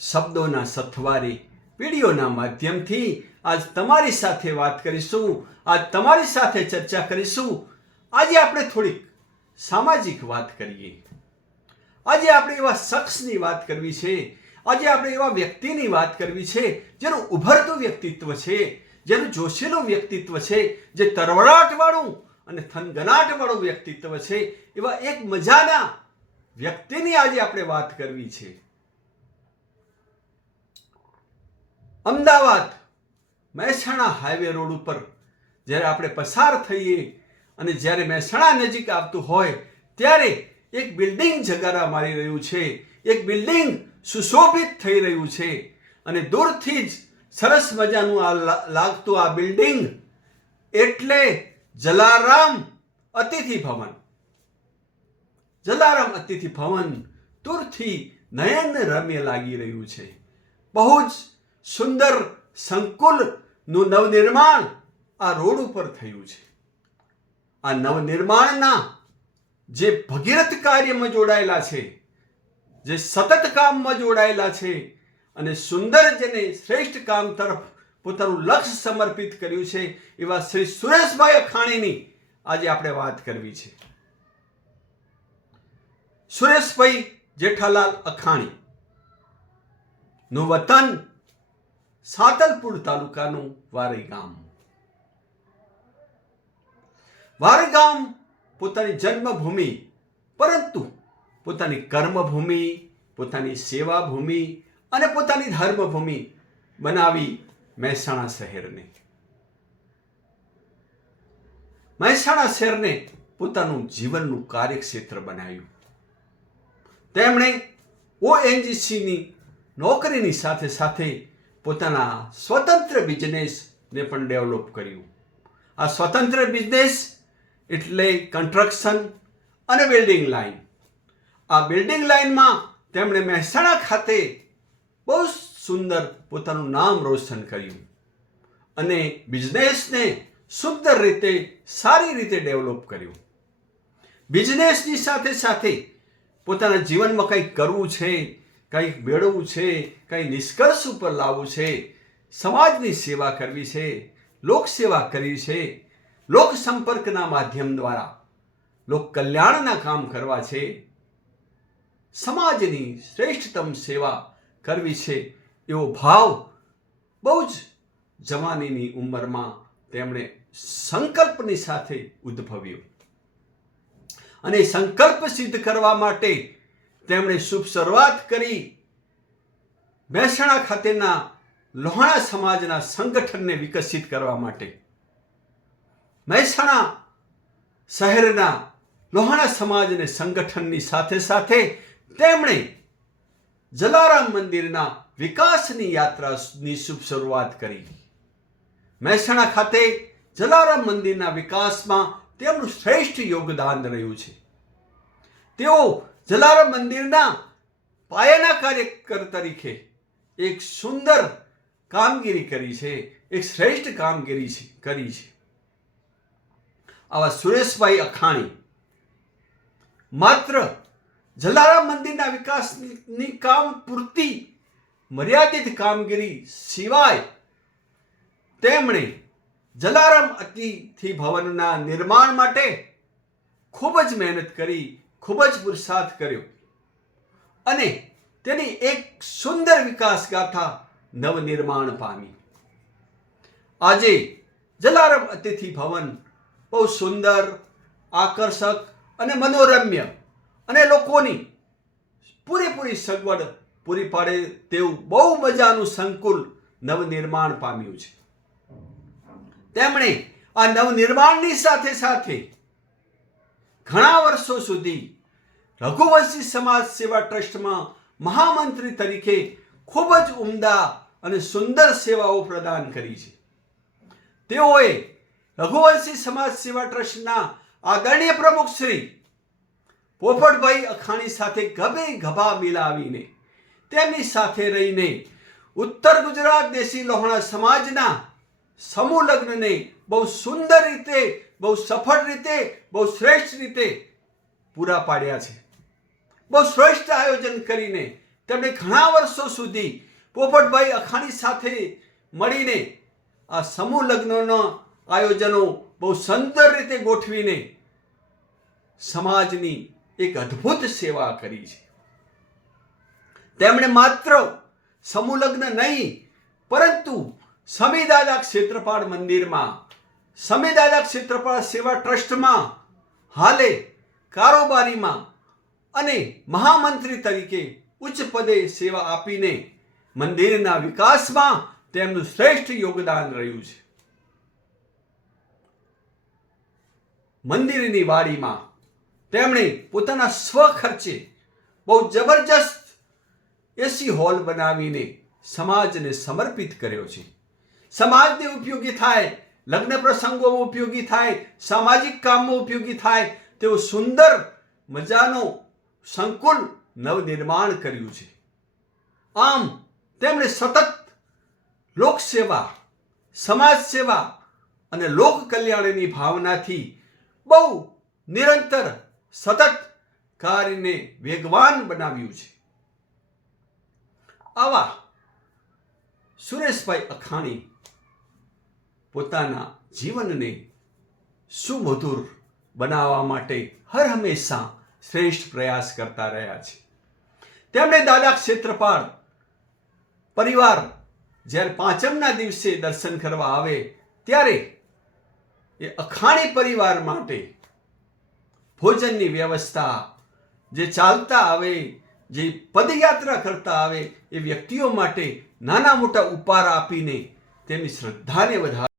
શબ્દોના સથવારી, વિડીયોના માધ્યમથી આજ તમારી સાથે વાત કરીશું, આજ તમારી સાથે ચર્ચા કરીશું. આજે આપણે થોડીક સામાજિક વાત કરીએ. આજે આપણે એવા શખ્સની વાત કરવી છે, આજે આપણે એવા વ્યક્તિની વાત કરવી છે, જેનું ઉભરતું વ્યક્તિત્વ છે, જેનું જોશીલું વ્યક્તિત્વ છે, જે તરવડાટવાળું અને થનગનાટવાળું વ્યક્તિત્વ છે, એવા એક મજાના વ્યક્તિની આજે આપણે વાત કરવી છે. અમદાવાદ, મહેસાણા હાઈવે રોડ ઉપર જ્યારે આપણે પસાર થઈએ અને જ્યારે મહેસાણા નજીક આવતું હોય, ત્યારે એક બિલ્ડિંગ જગારા મારી રહ્યું છે. એક બિલ્ડિંગ સુશોભિત થઈ રહ્યું છે. અને દૂરથી જ સરસ મજાનું આ લાગતું આ બિલ્ડિંગ એટલે જલારામ અતિથિ ભવન. જલારામ અતિથિ ભવન દૂરથી નયન રમ્ય લાગી રહ્યું છે. બહુ જ સુંદર સંકુલનું નવનિર્માણ આ રોડ ઉપર થયું છે. આ નવનિર્માણના જે ભગીરથ કાર્યમાં જોડાયેલા છે, જે સતત કામમાં જોડાયેલા છે અને સુંદર જેને શ્રેષ્ઠ કામ તરફ પોતાનું લક્ષ્ય સમર્પિત કર્યું છે, એવા શ્રી સુરેશભાઈ અખાણીની આજે આપણે વાત કરવી છે. સુરેશભાઈ જેઠાલાલ અખાણી નું વતન સાતલપુર તાલુકાનું વારી ગામ. વારી ગામ પોતાની જન્મભૂમિ, પરંતુ પોતાની કર્મભૂમિ, પોતાની સેવા ભૂમિ અને પોતાની ધર્મભૂમિ બનાવી મહેસાણા શહેરને. મહેસાણા શહેરને પોતાનું જીવનનું કાર્યક્ષેત્ર બનાવ્યું. તેમણે ઓએનજીસીની નોકરીની સાથે સાથે પોતાના સ્વતંત્ર બિઝનેસને પણ ડેવલપ કર્યું. આ સ્વતંત્ર બિઝનેસ એટલે કન્સ્ટ્રક્શન અને બિલ્ડિંગ લાઇન આ બિલ્ડિંગ લાઇનમાં તેમણે મહેસાણા ખાતે બહુ સુંદર પોતાનું નામ રોશન કર્યું અને બિઝનેસને સુંદર રીતે, સારી રીતે ડેવલપ કર્યું. બિઝનેસની સાથે સાથે પોતાના જીવનમાં કંઈક કરવું છે કંઈક મેળવવું છે, કંઈ નિષ્કર્ષ ઉપર લાવવું છે, સમાજની સેવા કરવી છે, લોક સેવા કરવી છે, લોક સંપર્કના માધ્યમ દ્વારા, લોક કલ્યાણના કામ કરવા છે, સમાજની શ્રેષ્ઠતમ સેવા કરવી છે, એવો ભાવ બહુ જ જવાનીની ઉંમરમાં તેમણે સંકલ્પની સાથે ઉદ્ભવ્યો. અને સંકલ્પ સિદ્ધ કરવા માટે તેમણે શુભ શરૂઆત કરી. મહેસાણા ખાતેના લોહાણા સમાજના સંગઠનને વિકસિત કરવા માટે. મહેસાણા શહેરના લોહાણા સમાજને સંગઠનની સાથે સાથે તેમણે જલારામ મંદિરના વિકાસની યાત્રાની શુભ શરૂઆત કરી. મહેસાણા ખાતે જલારામ મંદિરના વિકાસમાં તેમનું શ્રેષ્ઠ યોગદાન રહ્યું છે. તેઓ જલારામ મંદિરના પાયાના કાર્યકર તરીકે એક સુંદર કામગીરી કરી છે, એક શ્રેષ્ઠ કામગીરી છે, કરી છે. આવા સુરેશભાઈ અખાણી માત્ર જલારામ મંદિરના વિકાસની કામ પૂરતી મર્યાદિત કામગીરી સિવાય તેમણે જલારામ અતિથિ ભવનના નિર્માણ માટે ખૂબ જ મહેનત કરી ખૂબ જ પુરુષાર્થ કર્યો. અને તેની એક સુંદર વિકાસ ગાથા નવનિર્માણ પામી. આજે જલારામ અતિથિ ભવન બહુ સુંદર, આકર્ષક અને મનોરમ્ય અને લોકોની પૂરેપૂરી સગવડ પૂરી પાડે તેવું બહુ મજાનું સંકુલ નવનિર્માણ પામ્યું છે. તેમણે આ નવનિર્માણની સાથે સાથે ઘણા વર્ષો સુધી રઘુવંશી સમાજ સેવા ટ્રસ્ટમાં મહામંત્રી તરીકે ખૂબ જ ઉમદા અને સુંદર સેવાઓ પ્રદાન કરી છે. તેઓએ રઘુવંશી સમાજ સેવા ટ્રસ્ટના આદરણીય પ્રમુખ શ્રી પોપટભાઈ અખાણી સાથે ગભે ગભા મિલાવીને તેમની સાથે રહીને ઉત્તર ગુજરાત દેશી લોહણા સમાજના સમૂહ લગ્નને બહુ સુંદર રીતે, બહુ સફળ રીતે, બહુ શ્રેષ્ઠ રીતે પૂરા પાડ્યા છે. બહુ શ્રેષ્ઠ આયોજન કરીને તેમણે ઘણા વર્ષો સુધી પોપટભાઈ અખાણી સાથે મળીને આ સમૂહ લગ્નના આયોજનો બહુ સુંદર રીતે ગોઠવીને સમાજની એક અદ્ભુત સેવા કરી છે. તેમણે માત્ર સમૂહ લગ્ન નહીં, પરંતુ સમીદાદા ક્ષેત્રપાળ મંદિરમાં, સમીદાદા ક્ષેત્રપાળ સેવા ટ્રસ્ટમાં, હાલે કારોબારીમાં અને મહામંત્રી તરીકે ઉચ્ચ પદે સેવા આપીને મંદિરના વિકાસમાં તેમનું શ્રેષ્ઠ યોગદાન રહ્યું છે. મંદિરની વાડીમાં તેમણે પોતાના સ્વખર્ચે બહુ જબરજસ્ત એસી હોલ બનાવીને સમાજને સમર્પિત કર્યો છે. સમાજને ઉપયોગી થાય, લગ્ન પ્રસંગોમાં ઉપયોગી થાય, સામાજિક કામમાં ઉપયોગી થાય તેવો સુંદર મજાનો સંકુલ નવનિર્માણ કર્યું છે. આમ તેમણે સતત લોકસેવા સમાજ સેવા અને લોક કલ્યાણની ભાવનાથી બહુ નિરંતર સતત કાર્યને વેગવાન બનાવ્યું છે. આવા સુરેશભાઈ અખાણી પોતાના જીવનને સુમધુર બનાવવા માટે હર હંમેશા શ્રેષ્ઠ પ્રયાસ કરતા રહ્યા છે. તેમણે દાદા ક્ષેત્રપાળ પરિવાર જ્યારે પાંચમના દિવસે દર્શન કરવા આવે, ત્યારે એ અખાણી પરિવાર માટે ભોજનની વ્યવસ્થા જે ચાલતા આવે, જે પદયાત્રા કરતા આવે, એ વ્યક્તિઓ માટે નાના મોટા ઉપાર આપીને તેમની શ્રદ્ધાને વધારે